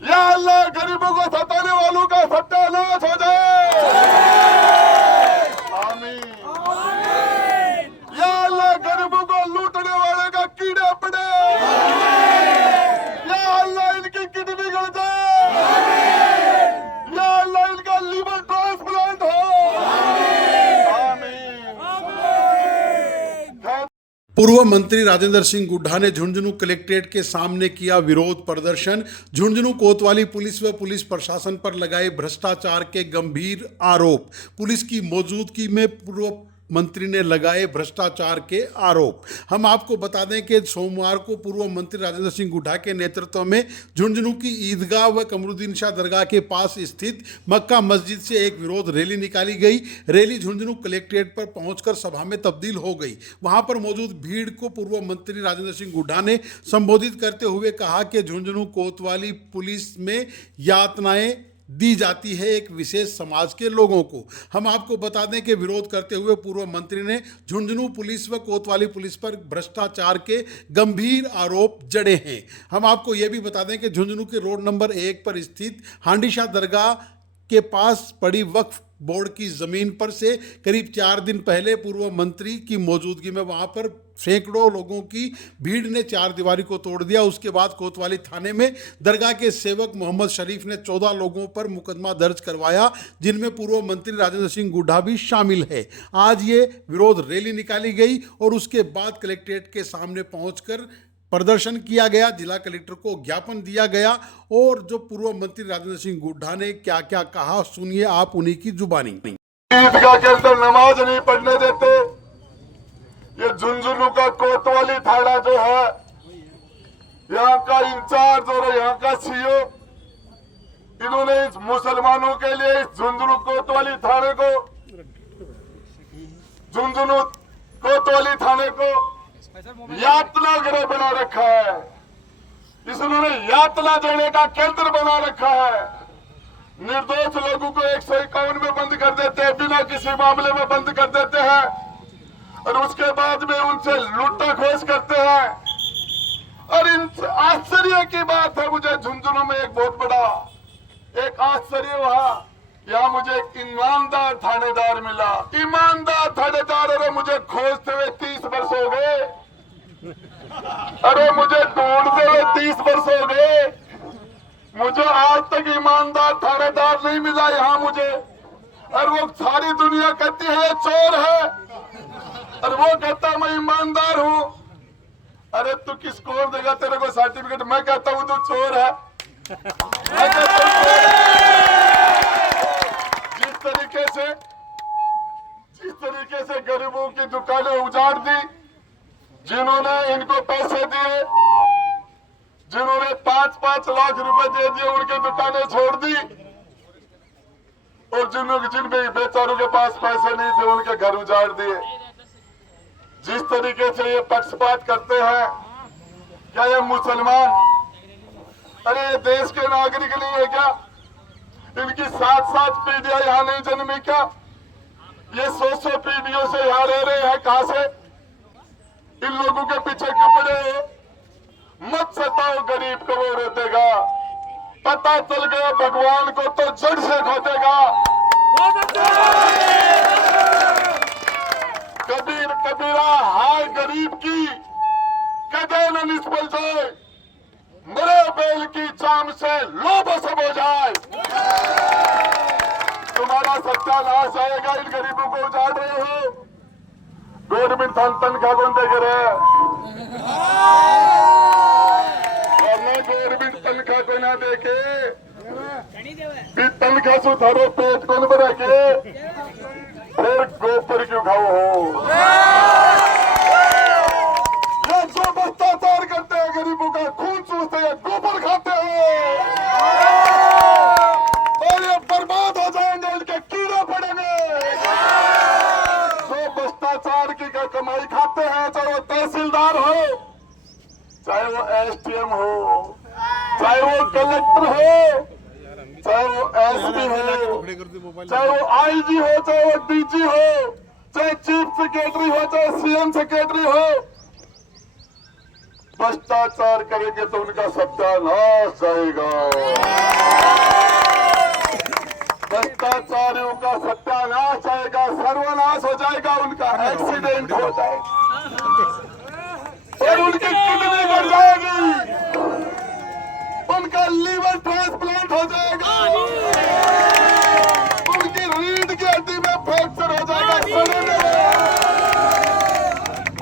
या अल्लाह गरीबों को सताने वालों का सत्यानाश हो जाए। आमीन। या अल्लाह गरीबों को लूटने वाले का कीड़ा पड़े। या अल्लाह इनकी किडनी गल जाए। या अल्लाह इनका लीवर ट्रांसप्लांट हो। पूर्व मंत्री राजेंद्र सिंह गुड्डा ने झुंझुनू कलेक्ट्रेट के सामने किया विरोध प्रदर्शन। झुंझुनू कोतवाली पुलिस व पुलिस प्रशासन पर लगाए भ्रष्टाचार के गंभीर आरोप। पुलिस की मौजूदगी में पूर्व मंत्री ने लगाए भ्रष्टाचार के आरोप। हम आपको बता दें कि सोमवार को पूर्व मंत्री राजेंद्र सिंह गुड्डा के नेतृत्व में झुंझुनू की ईदगाह व कमरुद्दीन शाह दरगाह के पास स्थित मक्का मस्जिद से एक विरोध रैली निकाली गई। रैली झुंझुनू कलेक्ट्रेट पर पहुंचकर सभा में तब्दील हो गई। वहां पर मौजूद भीड़ को पूर्व मंत्री राजेंद्र सिंह गुड्डा ने संबोधित करते हुए कहा कि झुंझुनू कोतवाली पुलिस में यातनाएं दी जाती है एक विशेष समाज के लोगों को। हम आपको बता दें कि विरोध करते हुए पूर्व मंत्री ने झुंझुनू पुलिस व कोतवाली पुलिस पर भ्रष्टाचार के गंभीर आरोप जड़े हैं। हम आपको यह भी बता दें कि झुंझुनू के रोड नंबर 1 पर स्थित हांडीशाह दरगाह के पास पड़ी वक्फ बोर्ड की जमीन पर से करीब 4 दिन पहले पूर्व मंत्री की मौजूदगी में वहां पर सैकड़ों लोगों की भीड़ ने चार दीवारी को तोड़ दिया। उसके बाद कोतवाली थाने में दरगाह के सेवक मोहम्मद शरीफ ने 14 लोगों पर मुकदमा दर्ज करवाया, जिनमें पूर्व मंत्री राजेंद्र सिंह गुड्डा भी शामिल है। आज ये विरोध रैली निकाली गई और उसके बाद कलेक्ट्रेट के सामने पहुंचकर प्रदर्शन किया गया। जिला कलेक्टर को ज्ञापन दिया गया और जो पूर्व मंत्री राजेंद्र सिंह गुड्डा ने क्या क्या कहा सुनिए आप उन्हीं की जुबानी। ईदगाह के अंदर नमाज नहीं पढ़ने देते। ये झुंझुनू का कोतवाली थाना जो है, यहाँ का इंचार्ज और यहाँ का सीओ, इन्होंने इस मुसलमानों के लिए इस झुंझुनू कोतवाली थाने को यातना गृह बना रखा है। इसने यातना देने का केंद्र बना रखा है। निर्दोष लोगों को 151 में बंद कर देते हैं, बिना किसी मामले में बंद कर देते हैं और उसके बाद में उनसे लूटा खोज करते हैं। और इन आश्चर्य की बात है, मुझे झुंझुनू में एक बहुत बड़ा एक आश्चर्य हुआ। यहाँ मुझे एक ईमानदार थानेदार मिला। ईमानदार थानेदार, अरे मुझे खोजते हुए 30 वर्ष हो गए। अरे मुझे ढूंढते हुए 30 वर्ष हो गए। मुझे आज तक ईमानदार थानेदार नहीं मिला यहाँ मुझे। और वो सारी दुनिया कहती है ये चोर है और वो कहता मैं ईमानदार हूँ। अरे तू किसको देगा तेरे को सर्टिफिकेट? मैं कहता हूँ तू चोर है। मैं कहता हूँ जिस तरीके से गरीबों की दुकानें उजाड़ दी, जिन्होंने इनको पैसे दिए, जिन्होंने 5-5 लाख रुपए दे दिए, उनकी दुकानें छोड़ दी। और जिन बेचारों के पास पैसे नहीं थे उनके घर उजाड़ दिए। जिस तरीके से ये पक्षपात करते हैं, क्या ये मुसलमान, अरे ये देश के नागरिक नहीं है क्या? इनकी 7-7 पीढ़ियां यहाँ नहीं जन्मी क्या? ये 100 पीढ़ियों से यहाँ रह रहे हैं। कहां से? इन लोगों के पीछे कपड़े मत सताओ, गरीब को वो रोतेगा। पता चल गया भगवान को तो जड़ से खोदेगा। कबीरा हाय गरीब की कदे न निष्फल जाए, मरे बैल की चाम से लोभ सब हो जाए। तुम्हारा सत्यानाश आएगा। इन गरीबों को उजाड़ रहे हो। गवर्नमेंट तनख्वाह कौन दे रहे हैं? गवर्नमेंट तनख्वाह को ना दे के तनख्वाह सुधारो, पेट कौन भरा के फिर गोबर क्यों खाओ हो? ये जो भ्रष्टाचार करते हैं, गरीबों का खून चूसते हैं, गोबर खाते हैं और ये बर्बाद हो जाएंगे, इनके कीड़े पड़ेंगे। जो भ्रष्टाचार की कमाई खाते हैं, चाहे वो तहसीलदार हो, चाहे वो एसडीएम हो, चाहे वो कलेक्टर हो, चाहे वो एसपी हो, चाहे वो आईजी हो, चाहे वो डीजी हो, चाहे चीफ सेक्रेटरी हो, चाहे सीएम सेक्रेटरी हो, भ्रष्टाचार करेंगे तो उनका सत्यानाश जाएगा। भ्रष्टाचारियों का सत्यानाश आएगा, सर्वनाश हो जाएगा, उनका एक्सीडेंट हो जाएगा और उनकी किडनी बढ़ जाएगी, उनका लीवर ट्रांसप्लांट हो जाएगा, उनकी रीढ़ की हड्डी में फ्रैक्चर हो जाएगा।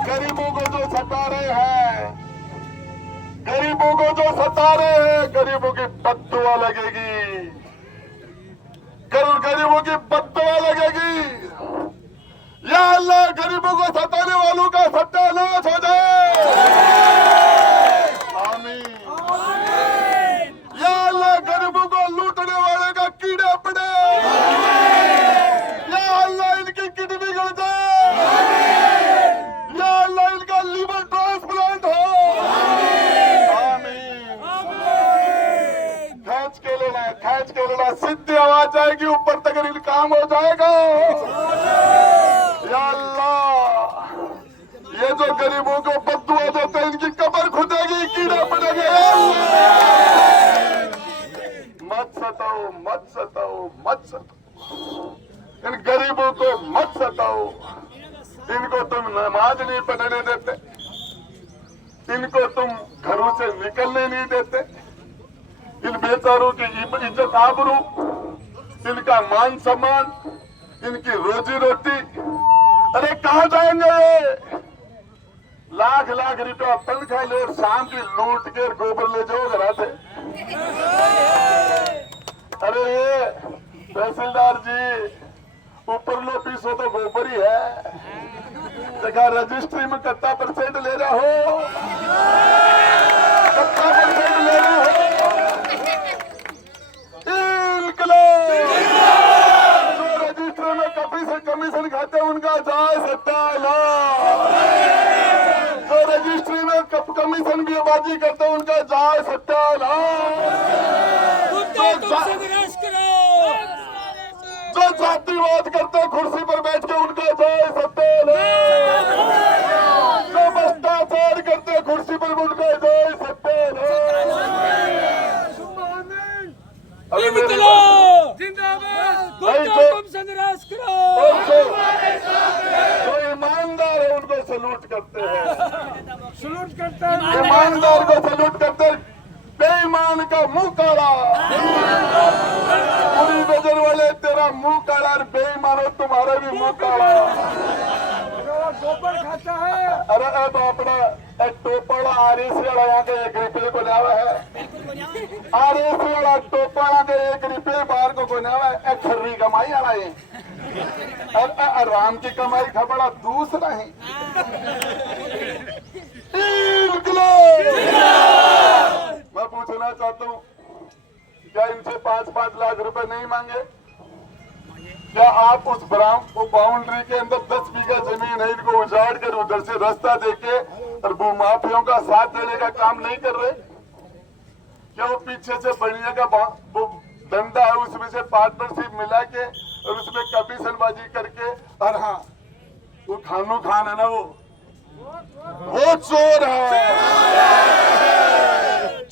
गरीबों को जो सता रहे हैं, गरीबों को जो सता रहे हैं, गरीबों की बद्दुआ लगेगी, गरीबों की बद्दुआ लगेगी। या अल्लाह गरीबों को सताने वालों का सत्यानाश हो जाए, आमीन। या अल्लाह गरीबों को लूटने वाले का कीड़ा पड़े, या अल्लाह इनकी किडनी गड़ जाए, या अल्लाह इनका लीवर ट्रांसप्लांट हो, आमीन। खींच के लेना, सीधी आवाज जाएगी ऊपर तक, काम हो जाएगा। या अल्लाह ये जो गरीबों को बद्दुआ देते हैं, इनकी कब्र खुदेगी, कीड़े पड़ेंगे। मत सताओ, मत सताओ, मत सताओ, इन गरीबों को मत सताओ। इनको तुम नमाज नहीं पढ़ने देते, इनको तुम घरों से निकलने नहीं देते, इन बेचारों की इज्जत आबरू, इनका मान सम्मान, इनकी रोजी रोटी, अरे कहाँ जाएंगे ये? लाख लाख रुपया तनख्वाह ले और शाम की लूट के गोबर ले जाओ घर से। अरे ये तहसीलदार जी, ऊपर लो पीसो तो गोबर ही है, जगह रजिस्ट्री में कितना % ले रहा हो, कितना % ले रहा हो। जो रजिस्टर में कमीशन खाते हैं उनका जाए सत्यानाश, जो रजिस्ट्री में कमीशन भी बाजी करते हैं उनका जाए सत्यानाश, जो जातिवाद करते हैं कुर्सी पर बैठ के उनका जाए सत्यानाश, जो भ्रष्टाचार करते हैं कुर्सी पर उनका जाए सत्यानाश। जो ईमानदार है उनको सलूट करते हैं, ईमानदार को सलूट करते हैं, बेईमान का मुंह काला, पूरी नजर वाले तेरा मुंह काला, और बेईमान हो तुम्हारा भी मुंह काला। गोबर खाता है। अरे अब अपना टोपड़ा RSC वाला यहाँ के 1 रुपये को लावा है, RSC वाला टोपड़ा के 1 रुपये बाहर को बनावा है, खर्री कमाई आ रहा है, और राम की कमाई खबड़ा दूसरा है। मैं पूछना चाहता हूँ, क्या इनसे 5-5 लाख रुपए नहीं मांगे? क्या आप उस बाउंड्री के अंदर 10 बीघा जमीन है, इनको उजाड़ कर उधर से रास्ता देके और भूमाफियों का साथ देने का काम नहीं कर रहे? क्या वो पीछे से बढ़िया का वो धंधा है, उसमें से पार्टनरशिप मिला के और उसमें कमीशनबाजी करके, और हाँ वो खानू खान है ना, वो चोर है।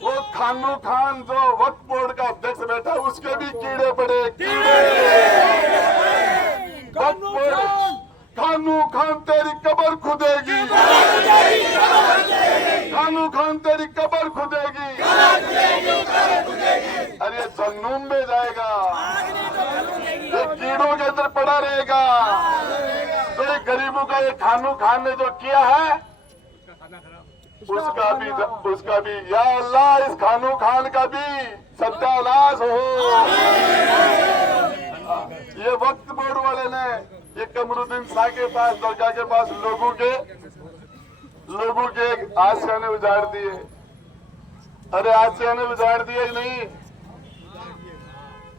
वो खानू खान जो वक्फ बोर्ड का अध्यक्ष बैठा, उसके भी कीड़े पड़े, वक्फ बोर्ड, खानू खान तेरी कब्र खुदेगी, खानू खान तेरी कब्र खुदेगी, अरे जन्नूम में जाएगा, ये कीड़ों के अंदर पड़ा रहेगा। तो ये गरीबों का ये खानू खान ने जो किया है, उसका भी या अल्लाह इस खानू खान का भी सत्यानाश हो। ये वक्फ बोर्ड वाले ने ये कमरुद्दीन शाह के पास, दरगाह के पास लोगों के आशियाने उजाड़ दिए। अरे आशियाने उजाड़ दिए नहीं,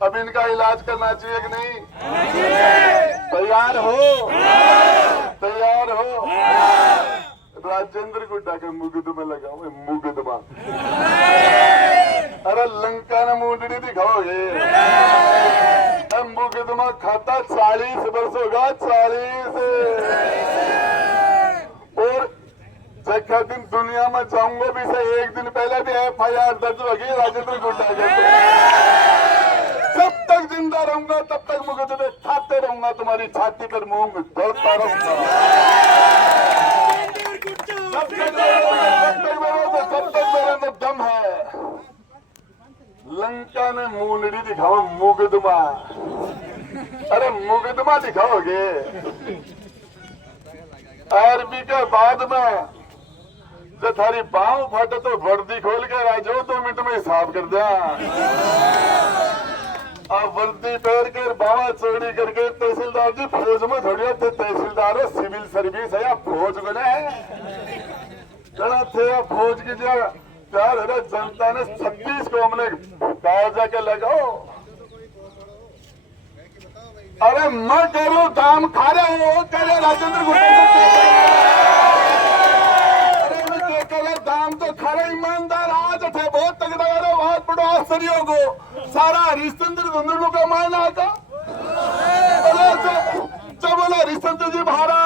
अब इनका इलाज करना चाहिए कि नहीं? तैयार हो? तैयार हो? राजेंद्र गुड्डा के मुकदमे लगाओ, मुकदमा। अरे लंका ने मुंडनी दिखाओ, ये मुकदमा खाता 40 वर्ष होगा, 40। और जैसा दिन दुनिया में जाऊंगा भी से एक दिन पहले भी FIR दर्ज होगी राजेंद्र गुड्डा के। जब तक जिंदा रहूंगा तब तक मुकदमे छाते रहूंगा, तुम्हारी छाती पर मूंग दौड़ता रहूंगा। जब तक मेरे अंदर दम है। लंका ने मूंगड़ी दिखाओ मुकदमा, अरे मुकदमा दिखाओगे। आरबी के बाद में जब थारी बाँव फटे तो वर्दी खोल के आ जाओ, 2 मिनट में हिसाब कर दिया। अब वर्दी पहन कर बावा चोरी करके तहसीलदार जी फौज में थोड़ी थे, तहसीलदार हो सिविल सर्विस है या फौज को नहीं थे। फौज की जो प्यार है जनता ने 26 को हमने गाँव जाके लगाओ। अरे मैं कह रहा हूँ दाम खा रहे हो, कह रहे राजेंद्र गुड्डा दाम तो खरे ईमानदार आज थे, बहुत तगड़ा है, बहुत बड़ा आश्चर्य को सारा हरिश्चंद्र धुंधलू का मायना था। जब बोला हरिश्चंद्र जी महाराज